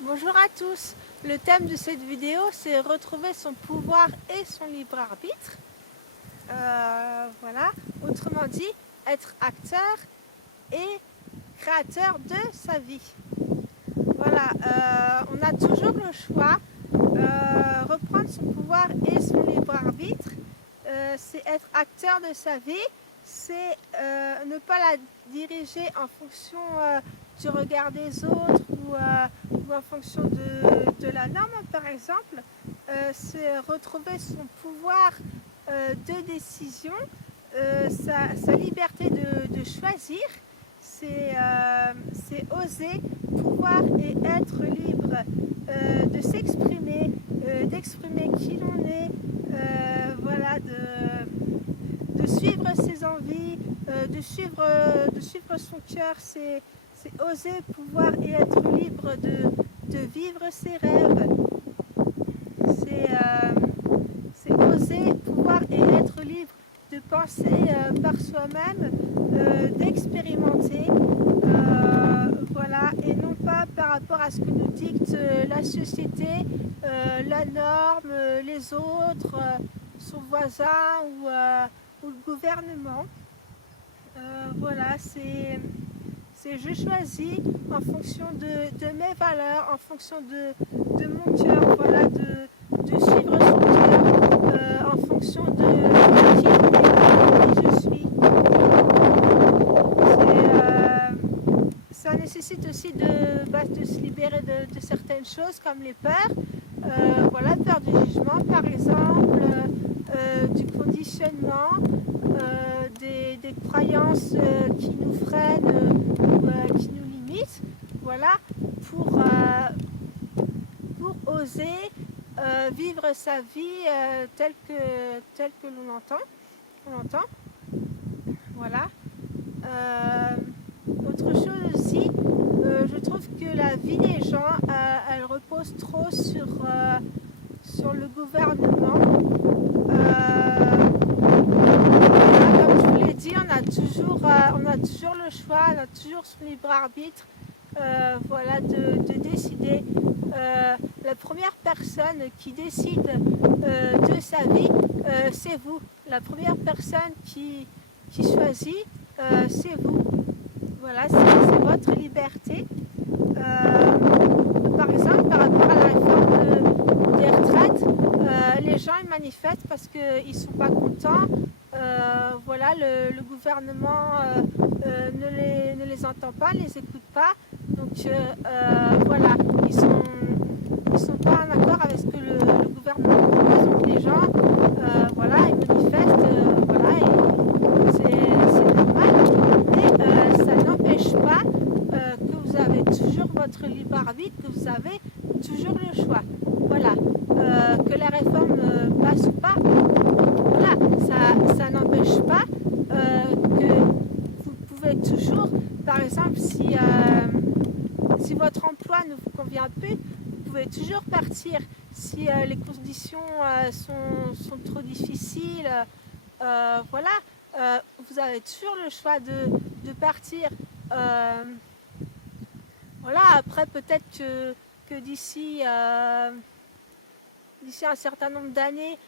Bonjour à tous, le thème de cette vidéo c'est retrouver son pouvoir et son libre arbitre. Voilà, autrement dit, être acteur et créateur de sa vie. Voilà, on a toujours le choix, reprendre son pouvoir et son libre arbitre, c'est être acteur de sa vie, c'est ne pas la diriger en fonction du regard des autres ou en fonction de la norme par exemple, c'est retrouver son pouvoir de décision, sa liberté de choisir, c'est oser pouvoir et être libre de s'exprimer, d'exprimer qui l'on est, voilà, de suivre ses envies, de suivre son cœur, c'est oser pouvoir et être libre de vivre ses rêves, c'est oser pouvoir et être libre de penser par soi-même, d'expérimenter, voilà, et non pas par rapport à ce que nous dicte la société, la norme, les autres, son voisin ou le gouvernement. Voilà, c'est je choisis en fonction de mes valeurs, en fonction de mon cœur, voilà, de suivre son cœur, en fonction de qui je suis. Ça nécessite aussi de se libérer de certaines choses comme les peurs, voilà, peur du jugement par exemple, du conditionnement, des croyances qui nous freinent ou qui nous limitent, voilà, pour oser vivre sa vie telle que l'on entend, voilà. Autre chose aussi, je trouve que la vie des gens, elle repose trop sur le gouvernement. Comme je vous l'ai dit, on a toujours le choix, on a toujours son libre arbitre, voilà, de décider. La première personne qui décide de sa vie, c'est vous. La première personne qui choisit, c'est vous. Voilà, c'est votre liberté. Par exemple, par rapport à la réforme des retraites, les gens ils manifestent parce qu'ils ne sont pas contents. Voilà, le gouvernement ne les entend pas, ne les écoute pas. Donc voilà, ils sont pas en accord avec ce que le gouvernement propose. Donc les gens, voilà, ils manifestent, voilà, c'est normal. Mais ça n'empêche pas que vous avez toujours votre libre arbitre, que vous avez toujours le choix. Voilà, que la réforme passe ou pas, voilà, ça n'empêche pas que vous pouvez toujours, par exemple, si votre emploi ne vous convient plus, vous pouvez toujours partir. Si les conditions sont trop difficiles, voilà, vous avez toujours le choix de partir. Voilà, après peut-être que d'ici un certain nombre d'années,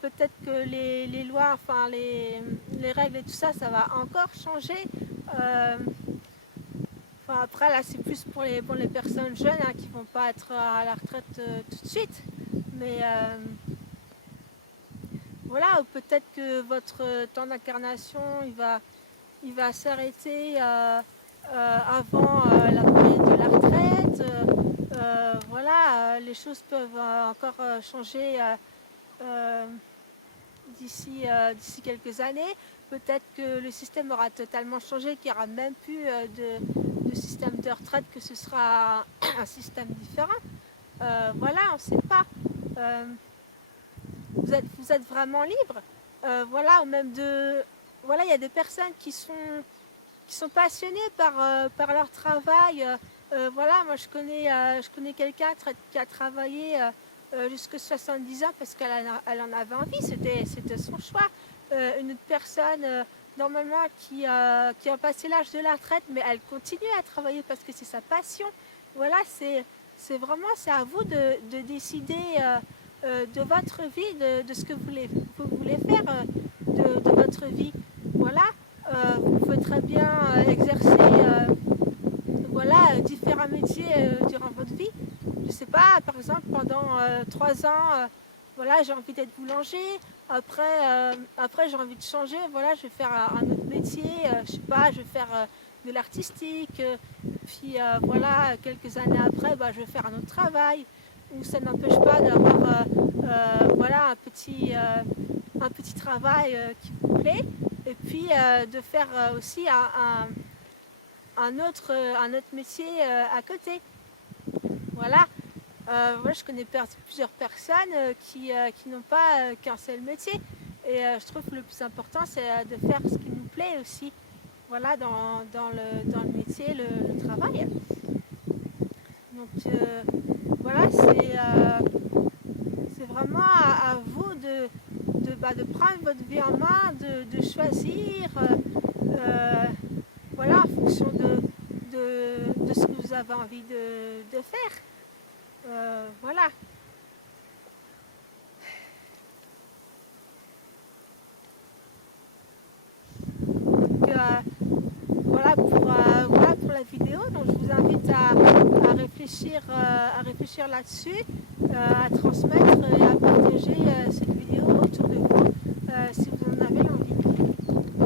peut-être que les lois, enfin les règles et tout ça, ça va encore changer. Enfin, après là c'est plus pour les personnes jeunes hein, qui vont pas être à la retraite tout de suite. Mais voilà, ou peut-être que votre temps d'incarnation il va s'arrêter avant la période de la retraite. Voilà, les choses peuvent encore changer d'ici quelques années. Peut-être que le système aura totalement changé, qu'il n'y aura même plus de système de retraite, que ce sera un système différent. Voilà, on ne sait pas. Vous êtes vraiment libre. Voilà, ou même voilà, il y a des personnes qui sont passionnées par leur travail. Voilà, moi je connais quelqu'un qui a travaillé jusqu'à 70 ans parce qu'elle en avait envie, c'était son choix. Une autre personne, normalement, qui a passé l'âge de la retraite, mais elle continue à travailler parce que c'est sa passion. Voilà, c'est à vous de décider de votre vie, de ce que vous voulez faire de votre vie. Voilà, vous pouvez très bien exercer voilà, différents métiers durant votre vie. Je ne sais pas, par exemple, pendant 3 ans, voilà, j'ai envie d'être boulanger. Après j'ai envie de changer. Voilà, je vais faire un autre métier. Je sais pas, je vais faire de l'artistique. Puis voilà, quelques années après, bah, je vais faire un autre travail. Ou ça n'empêche pas d'avoir voilà, un petit travail qui vous plaît. Et puis de faire aussi un autre métier à côté. Voilà. Moi, je connais plusieurs personnes qui n'ont pas qu'un seul métier. Et je trouve que le plus important, c'est de faire ce qui nous plaît aussi. Voilà, dans le métier, le travail. Donc, voilà, c'est vraiment à vous de prendre votre vie en main, de choisir, voilà, en fonction de ce que vous avez envie de faire. Voilà. Donc, voilà pour la vidéo. Donc, je vous invite à réfléchir là-dessus, à transmettre et à partager cette vidéo autour de vous si vous en avez